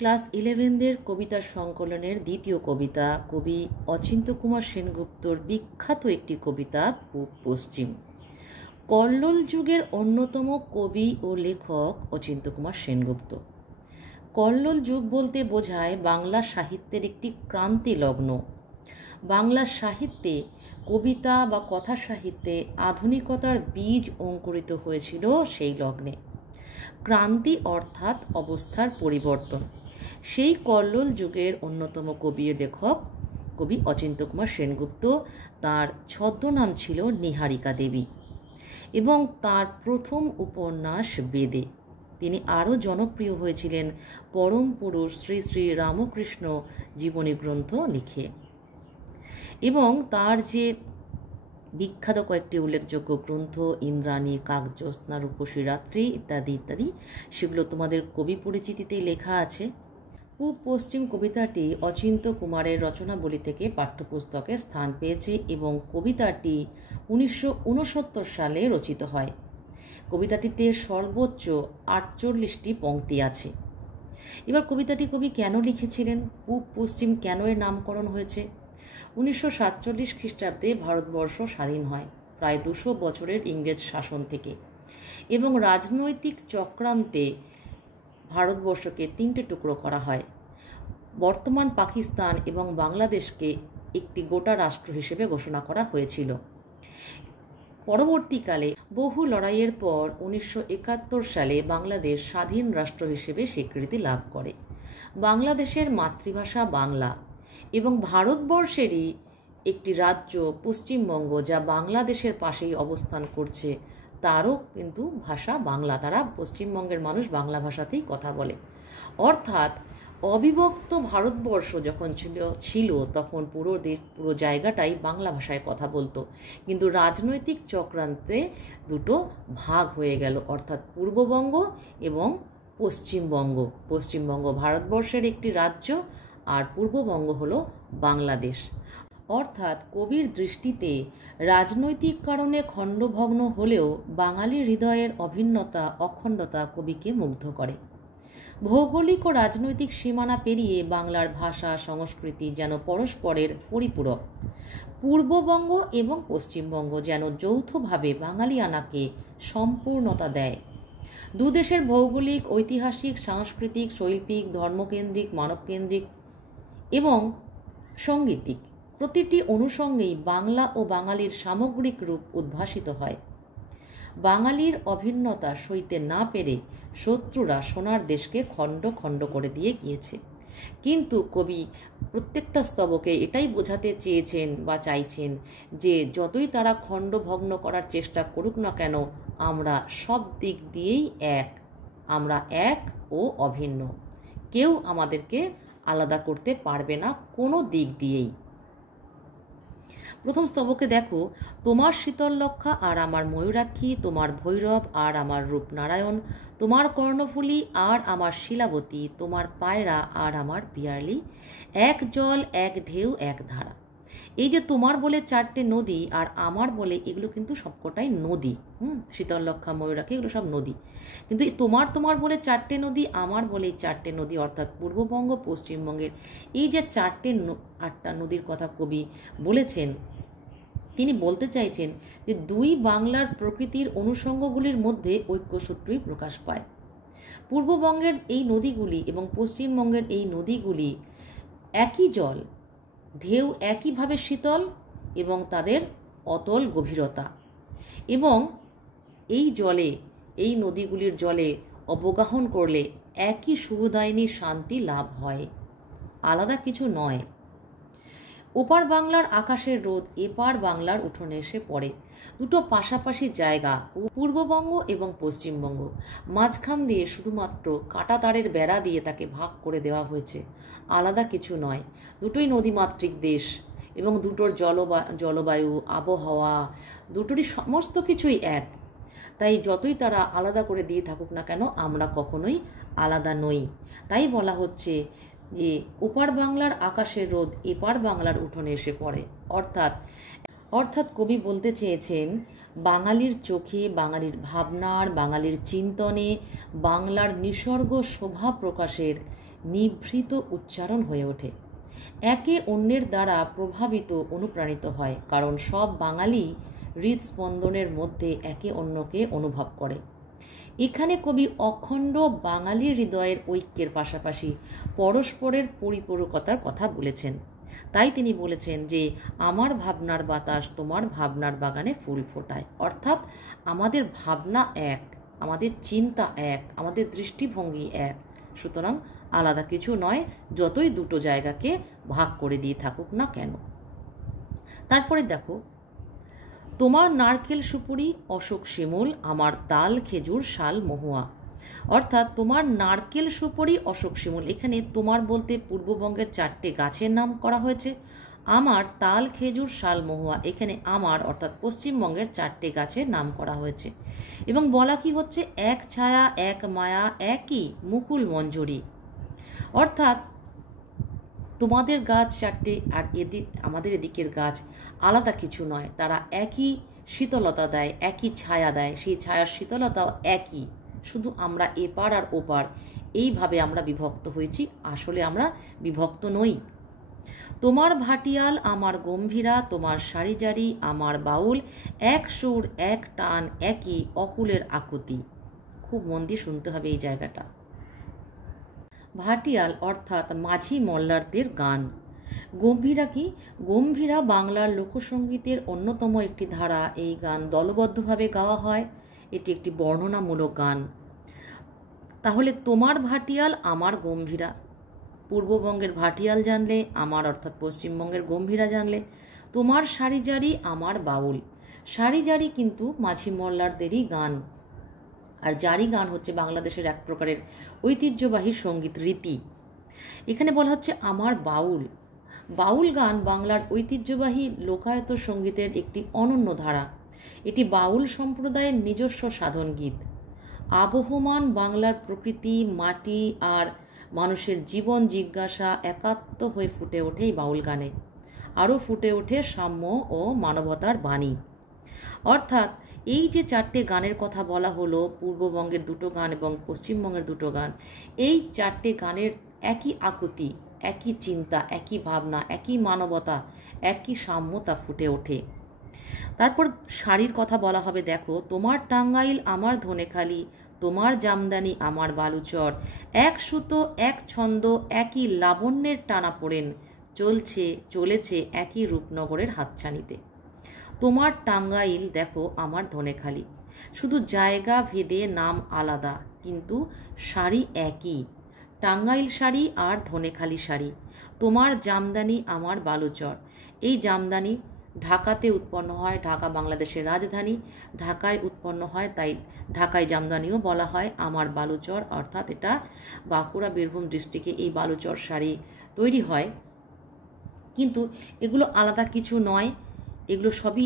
Class 11দের কবিতা সংকলনের দ্বিতীয় কবিতা কবি অচিন্ত্য কুমার সেনগুপ্তর বিখ্যাত একটি কবিতা পূব পশ্চিম। কল্লোল যুগের অন্যতম কবি ও লেখক অচিন্ত্য কুমার সেনগুপ্ত। কল্লোল যুগ বলতে বোঝায় বাংলা সাহিত্যের একটি ক্রান্তি লগ্ন। বাংলা সাহিত্যে কবিতা বা কথা সাহিত্যে আধুনিকতার বীজ অঙ্কুরিত হয়েছিল সেই লগ্নে। ক্রান্তি অর্থাৎ অবস্থার পরিবর্তন। সেই কল্লোল যুগের অন্যতম কবি ও লেখক কবি অচিন্ত্য কুমার সেনগুপ্ত। তার ছদ্মনাম ছিল নিহারিকা দেবী এবং তার প্রথম উপন্যাস বেদে। তিনি আরও জনপ্রিয় হয়েছিলেন পরম পুরুষ শ্রী শ্রী রামকৃষ্ণ জীবনী গ্রন্থ লিখে। এবং তার যে বিখ্যাত কয়েকটি উল্লেখযোগ্য গ্রন্থ ইন্দ্রাণী, কাকজ্যোৎস্না, রূপসী রাত্রি ইত্যাদি ইত্যাদি, সেগুলো তোমাদের কবি পরিচিতিতেই লেখা আছে। পূব পশ্চিম কবিতাটি অচিন্ত্য কুমারের রচনাবলী থেকে পাঠ্যপুস্তকে স্থান পেয়েছে এবং কবিতাটি 1969 সালে রচিত হয়। কবিতাটিতে সর্বোচ্চ 48টি পংক্তি আছে। এবার কবিতাটি কবি কেন লিখেছিলেন, পূব পশ্চিম কেন এর নামকরণ হয়েছে? 1947 খ্রিস্টাব্দে ভারতবর্ষ স্বাধীন হয় প্রায় 200 বছরের ইংরেজ শাসন থেকে, এবং রাজনৈতিক চক্রান্তে ভারতবর্ষকে 3টে টুকরো করা হয়। বর্তমান পাকিস্তান এবং বাংলাদেশকে একটি গোটা রাষ্ট্র হিসেবে ঘোষণা করা হয়েছিল। পরবর্তীকালে বহু লড়াইয়ের পর 1971 সালে বাংলাদেশ স্বাধীন রাষ্ট্র হিসেবে স্বীকৃতি লাভ করে। বাংলাদেশের মাতৃভাষা বাংলা এবং ভারতবর্ষেরই একটি রাজ্য পশ্চিমবঙ্গ, যা বাংলাদেশের পাশেই অবস্থান করছে, তারও কিন্তু ভাষা বাংলা। তারা পশ্চিমবঙ্গের মানুষ বাংলা ভাষাতেই কথা বলে। অর্থাৎ অবিভক্ত ভারতবর্ষ যখন ছিল তখন পুরো জায়গাটাই বাংলা ভাষায় কথা বলতো, কিন্তু রাজনৈতিক চক্রান্তে দুটো ভাগ হয়ে গেল, অর্থাৎ পূর্ববঙ্গ এবং পশ্চিমবঙ্গ। পশ্চিমবঙ্গ ভারতবর্ষের একটি রাজ্য আর পূর্ববঙ্গ হলো বাংলাদেশ। অর্থাৎ কবির দৃষ্টিতে রাজনৈতিক কারণে খণ্ডভগ্ন হলেও বাঙালির হৃদয়ের অভিন্নতা অখণ্ডতা কবিকে মুগ্ধ করে। ভৌগোলিক ও রাজনৈতিক সীমানা পেরিয়ে বাংলার ভাষা সংস্কৃতি যেন পরস্পরের পরিপূরক। পূর্ববঙ্গ এবং পশ্চিমবঙ্গ যেন যৌথভাবে বাঙালিয়ানাকে সম্পূর্ণতা দেয়। দুদেশের ভৌগোলিক, ঐতিহাসিক, সাংস্কৃতিক, শৈল্পিক, ধর্মকেন্দ্রিক, মানবকেন্দ্রিক এবং সঙ্গীতিক প্রতিটি অনুষঙ্গেই বাংলা ও বাঙালির সামগ্রিক রূপ উদ্ভাসিত হয়। বাঙালির অভিন্নতা সইতে না পেরে শত্রুরা সোনার দেশকে খণ্ড খণ্ড করে দিয়ে গিয়েছে। কিন্তু কবি প্রত্যেকটা স্তবকে এটাই বোঝাতে চেয়েছেন বা চাইছেন যে যতই তারা খণ্ড ভগ্ন করার চেষ্টা করুক না কেন, আমরা সব দিক দিয়েই এক। আমরা এক ও অভিন্ন। কেউ আমাদেরকে আলাদা করতে পারবে না কোনো দিক দিয়েই। প্রথম স্তবকে দেখো, তোমার শীতললক্ষা আর আমার ময়ূরাক্ষী, তোমার ভৈরব আর আমার রূপনারায়ণ, তোমার কর্ণফুলী আর আমার শিলাবতী, তোমার পায়রা আর আমার পিয়ারলি, এক জল এক ঢেউ এক ধারা। এই যে তোমার বলে 4টে নদী আর আমার বলে, এগুলো কিন্তু সবকটাই নদী। শীতললক্ষা, ময়ূরাক্ষী, এগুলো সব নদী। কিন্তু তোমার তোমার বলে 4টে নদী, আমার বলে 4টে নদী, অর্থাৎ পূর্ববঙ্গ পশ্চিমবঙ্গের এই যে 8টা নদীর কথা কবি বলেছেন, তিনি বলতে চাইছেন যে দুই বাংলার প্রকৃতির অনুষঙ্গগুলির মধ্যে ঐক্যসূত্রই প্রকাশ পায়। পূর্ববঙ্গের এই নদীগুলি এবং পশ্চিমবঙ্গের এই নদীগুলি একই জল, ঢেউ একইভাবে শীতল এবং তাদের অতল গভীরতা, এবং এই জলে, এই নদীগুলির জলে অবগাহন করলে একই শুভদায়িনী শান্তি লাভ হয়, আলাদা কিছু নয়। ওপার বাংলার আকাশের রোদ এপার বাংলার উঠোনে এসে পড়ে। দুটো পাশাপাশি জায়গা, পূর্ববঙ্গ এবং পশ্চিমবঙ্গ, মাঝখান দিয়ে শুধুমাত্র কাঁটা তারের বেড়া দিয়ে তাকে ভাগ করে দেওয়া হয়েছে, আলাদা কিছু নয়। দুটোই নদীমাতৃক দেশ এবং দুটোর জলবায়ু, আবহাওয়া, দুটোরই সমস্ত কিছুই এক। তাই যতই তারা আলাদা করে দিয়ে থাকুক না কেন, আমরা কখনোই আলাদা নই। তাই বলা হচ্ছে যে ওপার বাংলার আকাশের রোদ এপার বাংলার উঠোনে এসে পড়ে। অর্থাৎ কবি বলতে চেয়েছেন বাঙালির চোখে, বাঙালির ভাবনার, বাঙালির চিন্তনে বাংলার নিসর্গ শোভা প্রকাশের নিভৃত উচ্চারণ হয়ে ওঠে। একে অন্যের দ্বারা প্রভাবিত অনুপ্রাণিত হয়, কারণ সব বাঙালি হৃদস্পন্দনের মধ্যে একে অন্যকে অনুভব করে। এখানে কবি অখণ্ড বাঙালি হৃদয়ের ঐক্যের পাশাপাশি পরস্পরের পরিপূরকতার কথা বলেছেন। তাই তিনি বলেছেন যে আমার ভাবনার বাতাস তোমার ভাবনার বাগানে ফুল ফোটায়, অর্থাৎ আমাদের ভাবনা এক, আমাদের চিন্তা এক, আমাদের দৃষ্টিভঙ্গি এক, সুতরাং আলাদা কিছু নয়, যতই দুটো জায়গাকে ভাগ করে দিয়ে থাকুক না কেন। তারপরে দেখো, তোমার নারকেল সুপুরি অশোক শিমুল, আমার তাল খেজুর শাল মহুয়া, অর্থাৎ তোমার নারকেল সুপুরি অশোক শিমুল, এখানে তোমার বলতে পূর্ববঙ্গের 4টে গাছের নাম করা হয়েছে। আমার তাল খেজুর শাল মহুয়া, এখানে আমার অর্থাৎ পশ্চিমবঙ্গের 4টে গাছের নাম করা হয়েছে। এবং বলা কি হচ্ছে, এক ছায়া এক মায়া একই মুকুল মঞ্জরি, অর্থাৎ তোমাদের গাছ 4টে আর আমাদের এদিকের গাছ আলাদা কিছু নয়, তারা একই শীতলতা দেয়, একই ছায়া দেয়, সেই ছায়ার শীতলতাও একই, শুধু আমরা এপার আর ওপার এইভাবে আমরা বিভক্ত হয়েছি, আসলে আমরা বিভক্ত নই। তোমার ভাটিয়াল আমার গম্ভীরা, তোমার সারিজারি আমার বাউল, এক সুর এক টান একই অকুলের আকুতি। খুব মন দিয়ে শুনতে হবে এই জায়গাটা। ভাটিয়াল অর্থাৎ মাঝি মল্লারদের গান। গম্ভীরা কি? গম্ভীরা বাংলার লোকসঙ্গীতের অন্যতম একটি ধারা। এই গান দলবদ্ধভাবে গাওয়া হয়, এটি একটি বর্ণনামূলক গান। তাহলে তোমার ভাটিয়াল আমার গম্ভীরা, পূর্ববঙ্গের ভাটিয়াল জানলে, আমার অর্থাৎ পশ্চিমবঙ্গের গম্ভীরা জানলে। তোমার সারিজারি আমার বাউল, সারিজারি কিন্তু মাঝি মল্লারদেরই গান, আর জারি গান হচ্ছে বাংলাদেশের এক প্রকারের ঐতিহ্যবাহী সঙ্গীত রীতি। এখানে বলা হচ্ছে আমার বাউল। বাউল গান বাংলার ঐতিহ্যবাহী লোকায়ত সঙ্গীতের একটি অনন্য ধারা। এটি বাউল সম্প্রদায়ের নিজস্ব সাধন গীত। আবহমান বাংলার প্রকৃতি, মাটি আর মানুষের জীবন জিজ্ঞাসা একাত্ম হয়ে ফুটে ওঠে এই বাউল গানে। আরও ফুটে ওঠে সাম্য ও মানবতার বাণী। অর্থাৎ এই যে 4টে গানের কথা বলা হলো, পূর্ববঙ্গের 2টো গান এবং পশ্চিমবঙ্গের 2টো গান, এই 4টে গানের একই আকুতি, একই চিন্তা, একই ভাবনা, একই মানবতা, একই সাম্যতা ফুটে ওঠে। তারপর শাড়ির কথা বলা হবে, দেখো, তোমার টাঙ্গাইল আমার ধনেখালি, তোমার জামদানি আমার বালুচর, এক সুতো এক ছন্দ একই লাবণ্যের টানা পড়েন, চলেছে একই রূপনগরের হাতছানিতে। তোমার টাঙ্গাইল দেখো আমার ধনেখালি, শুধু জায়গা ভেদে নাম আলাদা, কিন্তু শাড়ি একই, টাঙ্গাইল শাড়ি আর ধনেখালি শাড়ি। তোমার জামদানি আমার বালুচর, এই জামদানি ঢাকাতে উৎপন্ন হয়, ঢাকা বাংলাদেশের রাজধানী, ঢাকায় উৎপন্ন হয়, তাই ঢাকায় জামদানিও বলা হয়। আমার বালুচর অর্থাৎ এটা বাঁকুড়া বীরভূম ডিস্ট্রিক্টে এই বালুচর শাড়ি তৈরি হয়, কিন্তু এগুলো আলাদা কিছু নয়, এগুলো সবই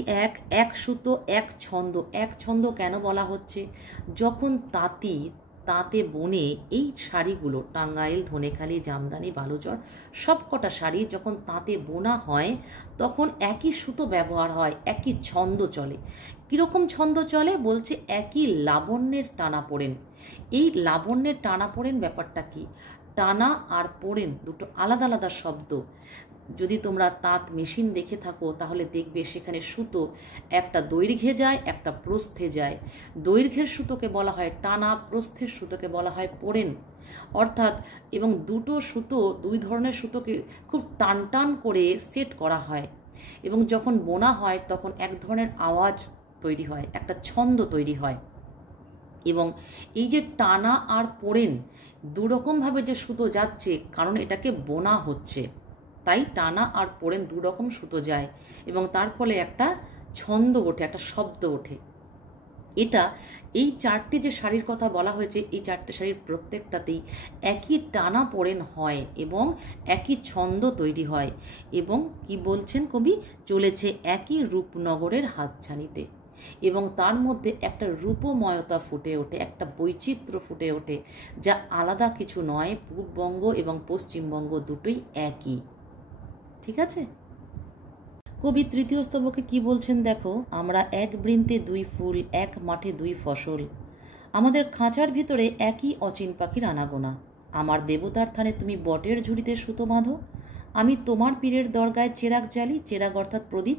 এক সুতো এক ছন্দ। এক ছন্দ কেন বলা হচ্ছে? যখন তাঁতে বনে এই শাড়িগুলো, টাঙ্গাইল, ধনেখালি, জামদানি, বালুচর, সবকটা শাড়ি যখন তাঁতে বোনা হয় তখন একই সুতো ব্যবহার হয়, একই ছন্দ চলে। কীরকম ছন্দ চলে? বলছে একই লাবণ্যের টানা পড়েন। এই লাবণ্যের টানা পড়েন ব্যাপারটা কি? টানা আর পড়েন দুটো আলাদা আলাদা শব্দ। যদি তোমরা তাঁত মেশিন দেখে থাকো তাহলে দেখবে সেখানে সুতো একটা দৈর্ঘ্যে যায়, একটা প্রস্থে যায়। দৈর্ঘ্যের সুতোকে বলা হয় টানা, প্রস্থের সুতোকে বলা হয় পড়েন। অর্থাৎ এবং দুই ধরনের সুতোকে খুব টান টান করে সেট করা হয়, এবং যখন বোনা হয় তখন এক ধরনের আওয়াজ তৈরি হয়, একটা ছন্দ তৈরি হয়। এবং এই যে টানা আর পড়েন দুরকমভাবে যে সুতো যাচ্ছে, কারণ এটাকে বোনা হচ্ছে, তাই টানা আর পড়েন দুরকম সুতো যায় এবং তার ফলে একটা ছন্দ ওঠে, একটা শব্দ ওঠে। এটা এই 4টে যে শাড়ির কথা বলা হয়েছে, এই 4টে শাড়ির প্রত্যেকটাতেই একই টানা পড়েন হয় এবং একই ছন্দ তৈরি হয়। এবং কি বলছেন কবি? চলেছে একই রূপনগরের হাতছানিতে। এবং তার মধ্যে একটা রূপময়তা ফুটে ওঠে, একটা বৈচিত্র্য ফুটে ওঠে, যা আলাদা কিছু নয়। পূর্ববঙ্গ এবং পশ্চিমবঙ্গ দুটোই একই। ঠিক আছে? কবি তৃতীয় স্তবকে কি বলছেন দেখো, আমরা এক বৃন্তে 2 ফুল, এক মাঠে 2 ফসল, আমাদের খাঁচার ভিতরে একই অচিন পাখির আনাগোনা। আমার দেবতার থানে তুমি বটের ঝুড়িতে সুতো বাঁধো, আমি তোমার পীরের দরগায় চেরাগ জ্বালি, চেরাগ অর্থাৎ প্রদীপ।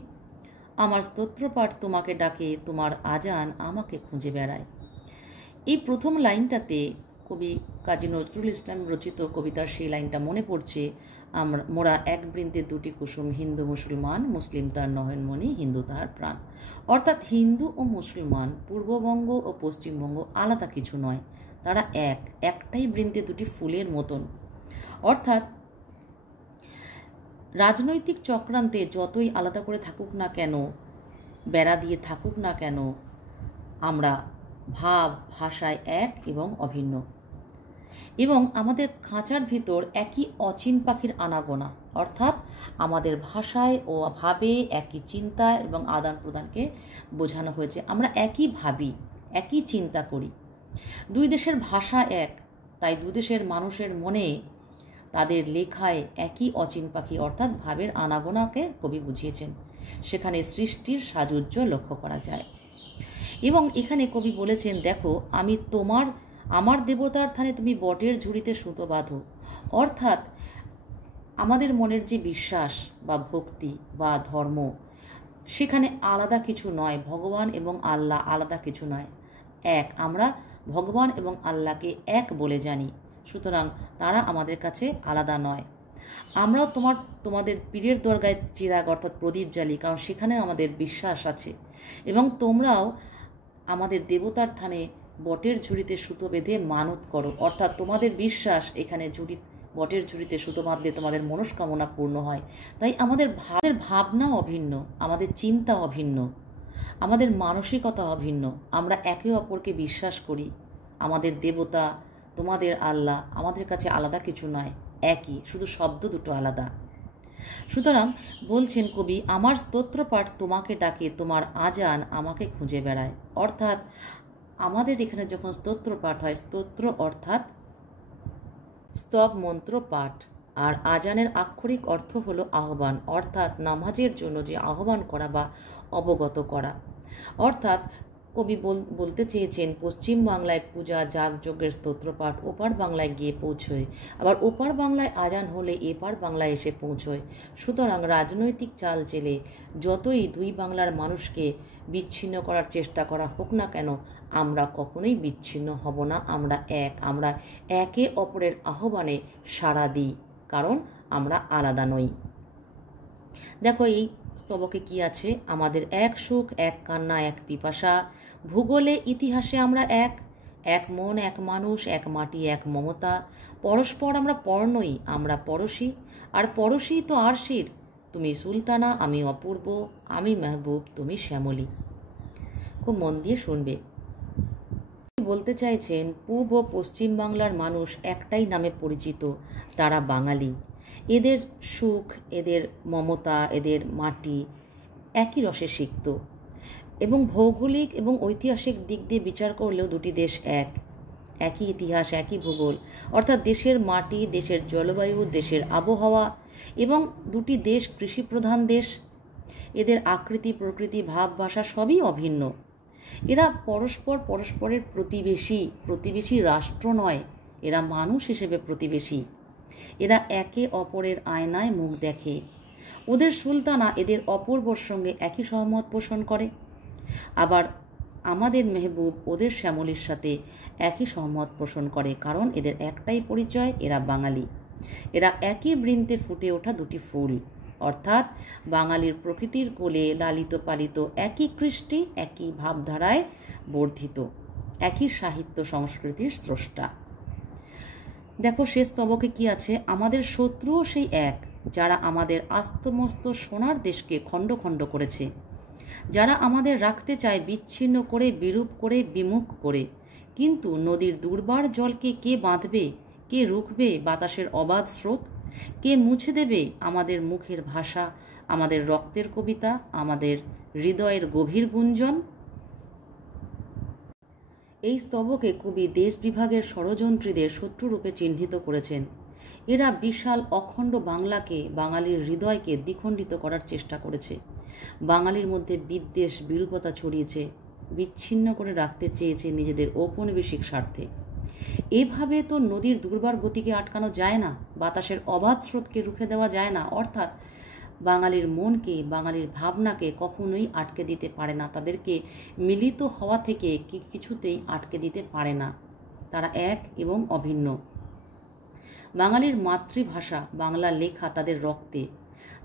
আমার স্তোত্রপাঠ তোমাকে ডাকে, তোমার আজান আমাকে খুঁজে বেড়ায়। এই প্রথম লাইনটাতে কবি কাজী নজরুল ইসলাম রচিত কবিতার সেই লাইনটা মনে পড়ছে, মোরা এক বৃন্তে দুটি কুসুম, হিন্দু মুসলমান, মুসলিম তার নয়নমণি, হিন্দু তার প্রাণ। অর্থাৎ হিন্দু ও মুসলমান, পূর্ববঙ্গ ও পশ্চিমবঙ্গ আলাদা কিছু নয়, তারা একটাই বৃন্তে দুটি ফুলের মতন। অর্থাৎ রাজনৈতিক চক্রান্তে যতই আলাদা করে থাকুক না কেন, বেড়া দিয়ে থাকুক না কেন, আমরা ভাব ভাষায় এক এবং অভিন্ন। এবং আমাদের খাঁচার ভিতর একই অচিন পাখির আনাগোনা, অর্থাৎ আমাদের ভাষায় ও ভাবে একই চিন্তা এবং আদান প্রদানকে বোঝানো হয়েছে। আমরা একই ভাবি, একই চিন্তা করি। দুই দেশের ভাষা এক, তাই দুই দেশের মানুষের মনে তাদের লেখায় একই অচিন পাখি অর্থাৎ ভাবের আনাগোনাকে কবি বুঝিয়েছেন। সেখানে সৃষ্টির সাজুজ্য লক্ষ্য করা যায়। এবং এখানে কবি বলেছেন, দেখো আমার দেবতার থানে তুমি বটের ঝুড়িতে সুতো বাঁধো। অর্থাৎ আমাদের মনের যে বিশ্বাস বা ভক্তি বা ধর্ম, সেখানে আলাদা কিছু নয়, ভগবান এবং আল্লাহ আলাদা কিছু নয়, এক। আমরা ভগবান এবং আল্লাহকে এক বলে জানি, সুতরাং তারা আমাদের কাছে আলাদা নয়। আমরাও তোমাদের পীরের দরগায় চিরাগ অর্থাৎ প্রদীপ জ্বালি, কারণ সেখানে আমাদের বিশ্বাস আছে। এবং তোমরাও আমাদের দেবতার থানে বটের ঝুড়িতে সুতো বেঁধে মানত করো, অর্থাৎ তোমাদের বিশ্বাস এখানে বটের ঝুড়িতে সুতো বাঁধলে তোমাদের মনস্কামনা পূর্ণ হয়। তাই আমাদের ভাবনা অভিন্ন, আমাদের চিন্তা অভিন্ন, আমাদের মানসিকতা অভিন্ন। আমরা একে অপরকে বিশ্বাস করি। আমাদের দেবতা, তোমাদের আল্লাহ আমাদের কাছে আলাদা কিছু নয়, একই, শুধু শব্দ দুটো আলাদা। সুতরাং বলছেন কবি, আমার স্তোত্রপাঠ তোমাকে ডাকে, তোমার আজান আমাকে খুঁজে বেড়ায়। অর্থাৎ আমাদের এখানে যখন স্তোত্র পাঠ হয়, স্তোত্র অর্থাৎ স্তব মন্ত্র পাঠ, আর আজানের আক্ষরিক অর্থ হলো আহ্বান, অর্থাৎ নামাজের জন্য যে আহ্বান করা বা অবগত করা। অর্থাৎ কবি বলতে চেয়েছেন, পশ্চিম বাংলায় পূজা যাগযজ্ঞের স্তোত্রপাঠ ওপার বাংলায় গিয়ে পৌঁছয়, আবার ওপার বাংলায় আজান হলে এপার বাংলায় এসে পৌঁছয়। সুতরাং রাজনৈতিক চাল চেলে যতই দুই বাংলার মানুষকে বিচ্ছিন্ন করার চেষ্টা করা হোক না কেন, আমরা কখনোই বিচ্ছিন্ন হব না। আমরা এক, আমরা একে অপরের আহ্বানে সাড়া দিই, কারণ আমরা আলাদা নই। দেখো এই স্তবকে কি আছে, আমাদের এক সুখ, এক কান্না, এক পিপাসা, ভূগোলে ইতিহাসে আমরা এক মন, এক মানুষ, এক মাটি, এক মমতা, পরস্পর আমরা পর নই, আমরা পরশী, আর পরশী তো আরশির, তুমি সুলতানা, আমি অপূর্ব, আমি মেহবুব, তুমি শ্যামলী। খুব মন দিয়ে শুনবে। বলতে চাইছেন, পূব ও পশ্চিম বাংলার মানুষ একটাই নামে পরিচিত, তারা বাঙালি। এদের সুখ, এদের মমতা, এদের মাটি একই রসে সিক্ত, এবং ভৌগোলিক এবং ঐতিহাসিক দিক দিয়ে বিচার করলেও দুটি দেশ একই ইতিহাস, একই ভূগোল, অর্থাৎ দেশের মাটি, দেশের জলবায়ু, দেশের আবহাওয়া, এবং দুটি দেশ কৃষিপ্রধান দেশ। এদের আকৃতি, প্রকৃতি, ভাব, ভাষা সবই অভিন্ন। এরা পরস্পরের প্রতিবেশী রাষ্ট্র নয়, এরা মানুষ হিসেবে প্রতিবেশী। এরা একে অপরের আয়নায় মুখ দেখে। ওদের সুলতানা এদের অপূর্বর সঙ্গে একই সহমত পোষণ করে, আবার আমাদের মেহবুব ওদের শ্যামলীর সাথে একই সহমত পোষণ করে, কারণ এদের একটাই পরিচয়, এরা বাঙালি। এরা একই বৃন্তে ফুটে ওঠা দুটি ফুল, অর্থাৎ বাঙালির প্রকৃতির কোলে লালিত পালিত, একই কৃষ্টি, একই ভাবধারায় বর্ধিত, একই সাহিত্য সংস্কৃতির স্রষ্টা। দেখো শেষ স্তবকে কি আছে, আমাদের শত্রুও সেই এক, যারা আমাদের আস্তমস্ত সোনার দেশকে খণ্ড খণ্ড করেছে, যারা আমাদের রাখতে চায় বিচ্ছিন্ন করে, বিরূপ করে, বিমুখ করে। কিন্তু নদীর দুর্বার জলকে কে বাঁধবে, কে রুখবে বাতাসের অবাধ স্রোত, কে মুছে দেবে আমাদের মুখের ভাষা, আমাদের রক্তের কবিতা, আমাদের হৃদয়ের গভীর গুঞ্জন। এই স্তবকে কবি দেশ বিভাগের ষড়যন্ত্রীদের শত্রুরূপে চিহ্নিত করেছেন। এরা বিশাল অখণ্ড বাংলাকে, বাঙালির হৃদয়কে দ্বিখণ্ডিত করার চেষ্টা করেছে। বাঙালির মধ্যে বিদ্বেষ, বিরূপতা ছড়িয়েছে, বিচ্ছিন্ন করে রাখতে চেয়েছে নিজেদের ঔপনিবেশিক স্বার্থে। এভাবে তো নদীর দুর্বার গতিকে আটকানো যায় না, বাতাসের অবাধ স্রোতকে রুখে দেওয়া যায় না। অর্থাৎ বাঙালির মনকে, বাঙালির ভাবনাকে কখনোই আটকে দিতে পারে না, তাদেরকে মিলিত হওয়া থেকে কিছুতেই আটকে দিতে পারে না। তারা এক এবং অভিন্ন। বাঙালির মাতৃভাষা বাংলা লেখা তাদের রক্তে,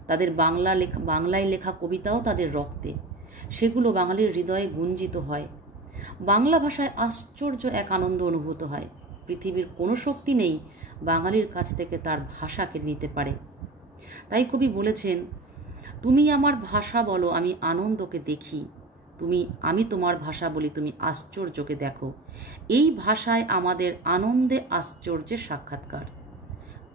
তাদের বাংলায় লেখা কবিতাও তাদের রক্তে, সেগুলো বাঙালির হৃদয়ে গুঞ্জিত হয়। বাংলা ভাষায় আশ্চর্য এক আনন্দ অনুভূত হয়। পৃথিবীর কোনো শক্তি নেই বাঙালির কাছ থেকে তার ভাষাকে নিতে পারে। তাই কবি বলেছেন, তুমি আমার ভাষা বলো আমি আনন্দকে দেখি, আমি তোমার ভাষা বলি তুমি আশ্চর্যকে দেখো। এই ভাষায় আমাদের আনন্দে আশ্চর্যের সাক্ষাৎকার।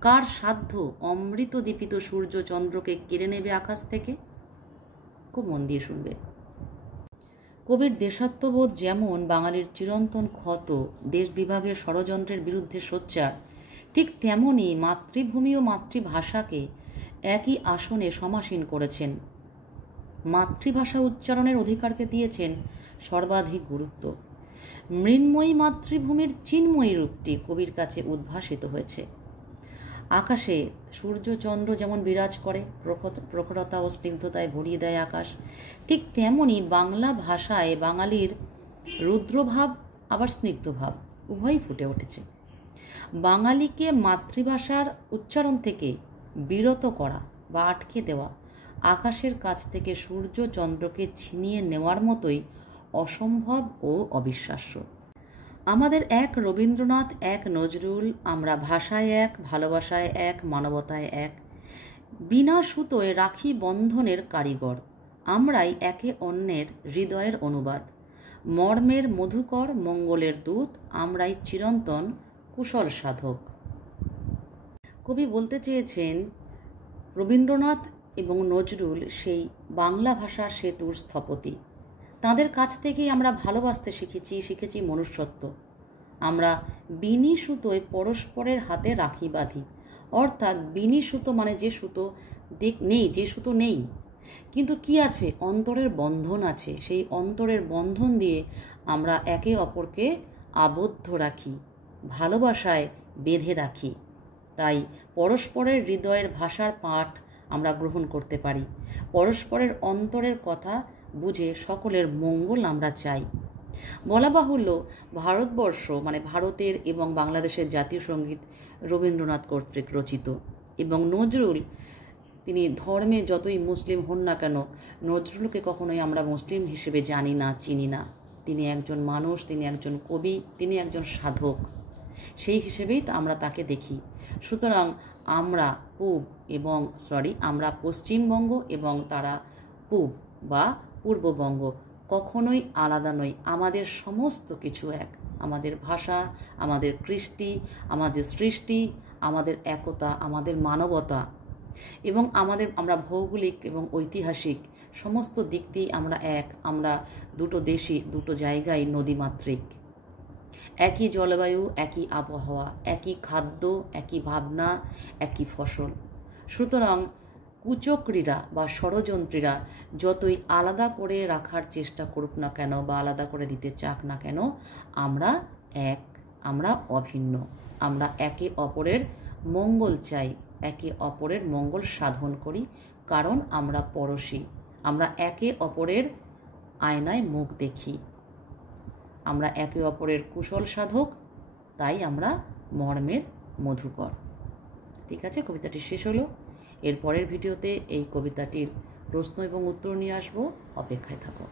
কার সাধ্য অমৃত দীপিত সূর্য চন্দ্রকে কেড়ে নেবে আকাশ থেকে? খুব মন দিয়ে শুনবে। কবির দেশাত্মবোধ যেমন বাঙালির চিরন্তন ক্ষত, দেশ বিভাগের ষড়যন্ত্রের বিরুদ্ধে সোচ্চার, ঠিক তেমনই মাতৃভূমি ও মাতৃভাষাকে একই আসনে সমাসীন করেছেন। মাতৃভাষা উচ্চারণের অধিকারকে দিয়েছেন সর্বাধিক গুরুত্ব। মৃন্ময়ী মাতৃভূমির চিন্ময়ী রূপটি কবির কাছে উদ্ভাসিত হয়েছে। আকাশে সূর্যচন্দ্র যেমন বিরাজ করে, প্রখরতা ও স্নিগ্ধতায় ভরিয়ে দেয় আকাশ, ঠিক তেমনই বাংলা ভাষায় বাঙালির রুদ্রভাব আবার স্নিগ্ধভাব উভয়ই ফুটে উঠেছে। বাঙালিকে মাতৃভাষার উচ্চারণ থেকে বিরত করা বা আটকে দেওয়া আকাশের কাছ থেকে সূর্য চন্দ্রকে ছিনিয়ে নেওয়ার মতোই অসম্ভব ও অবিশ্বাস্য। আমাদের এক রবীন্দ্রনাথ, এক নজরুল, আমরা ভাষায় এক, ভালোবাসায় এক, মানবতায় এক, বিনা সুতোয় রাখি বন্ধনের কারিগর। আমরাই একে অন্যের হৃদয়ের অনুবাদ, মর্মের মধুকর, মঙ্গলের দূত, আমরাই চিরন্তন কুশল সাধক। কবি বলতে চেয়েছেন, রবীন্দ্রনাথ এবং নজরুল সেই বাংলা ভাষার সেতুর স্থপতি। তাদের কাছ থেকেই আমরা ভালোবাসতে শিখেছি মনুষ্যত্ব। আমরা বিনি সুতোয় পরস্পরের হাতে রাখি বাঁধি। অর্থাৎ বিনি সুতো মানে যে সুতো নেই, কিন্তু কি আছে? অন্তরের বন্ধন আছে। সেই অন্তরের বন্ধন দিয়ে আমরা একে অপরকে আবদ্ধ রাখি, ভালোবাসায় বেঁধে রাখি। তাই পরস্পরের হৃদয়ের ভাষার পাঠ আমরা গ্রহণ করতে পারি। পরস্পরের অন্তরের কথা বুঝে সকলের মঙ্গল আমরা চাই। বলা বাহুল্য, ভারতবর্ষ মানে ভারতের এবং বাংলাদেশের জাতীয় সঙ্গীত রবীন্দ্রনাথ কর্তৃক রচিত। এবং নজরুল, তিনি ধর্মে যতই মুসলিম হন না কেন, নজরুলকে কখনোই আমরা মুসলিম হিসেবে জানি না, চিনি না। তিনি একজন মানুষ, তিনি একজন কবি, তিনি একজন সাধক। সেই হিসেবেই আমরা তাকে দেখি। সুতরাং আমরা আমরা পশ্চিমবঙ্গ এবং তারা পূব বা পূর্ববঙ্গ, কখনোই আলাদা নই। আমাদের সমস্ত কিছু এক। আমাদের ভাষা, আমাদের কৃষ্টি, আমাদের সৃষ্টি, আমাদের একতা, আমাদের মানবতা এবং আমরা ভৌগোলিক এবং ঐতিহাসিক সমস্ত দিক দিয়েই আমরা এক। আমরা দুটো দেশই, দুটো জায়গায় নদীমাতৃক। একই জলবায়ু, একই আবহাওয়া, একই খাদ্য, একই ভাবনা, একই ফসল। সুতরাং কুচক্রীরা বা ষড়যন্ত্রীরা যতই আলাদা করে রাখার চেষ্টা করুক না কেন বা আলাদা করে দিতে চাক না কেন, আমরা এক, আমরা অভিন্ন। আমরা একে অপরের মঙ্গল চাই, একে অপরের মঙ্গল সাধন করি, কারণ আমরা পরশী। আমরা একে অপরের আয়নায় মুখ দেখি। আমরা একে অপরের কুশল সাধক, তাই আমরা মর্মের মধুকর। ঠিক আছে, কবিতাটি শেষ হলো। এর পরের ভিডিওতে এই কবিতাটির প্রশ্ন এবং উত্তর নিয়ে আসবো, অপেক্ষায় থাকো।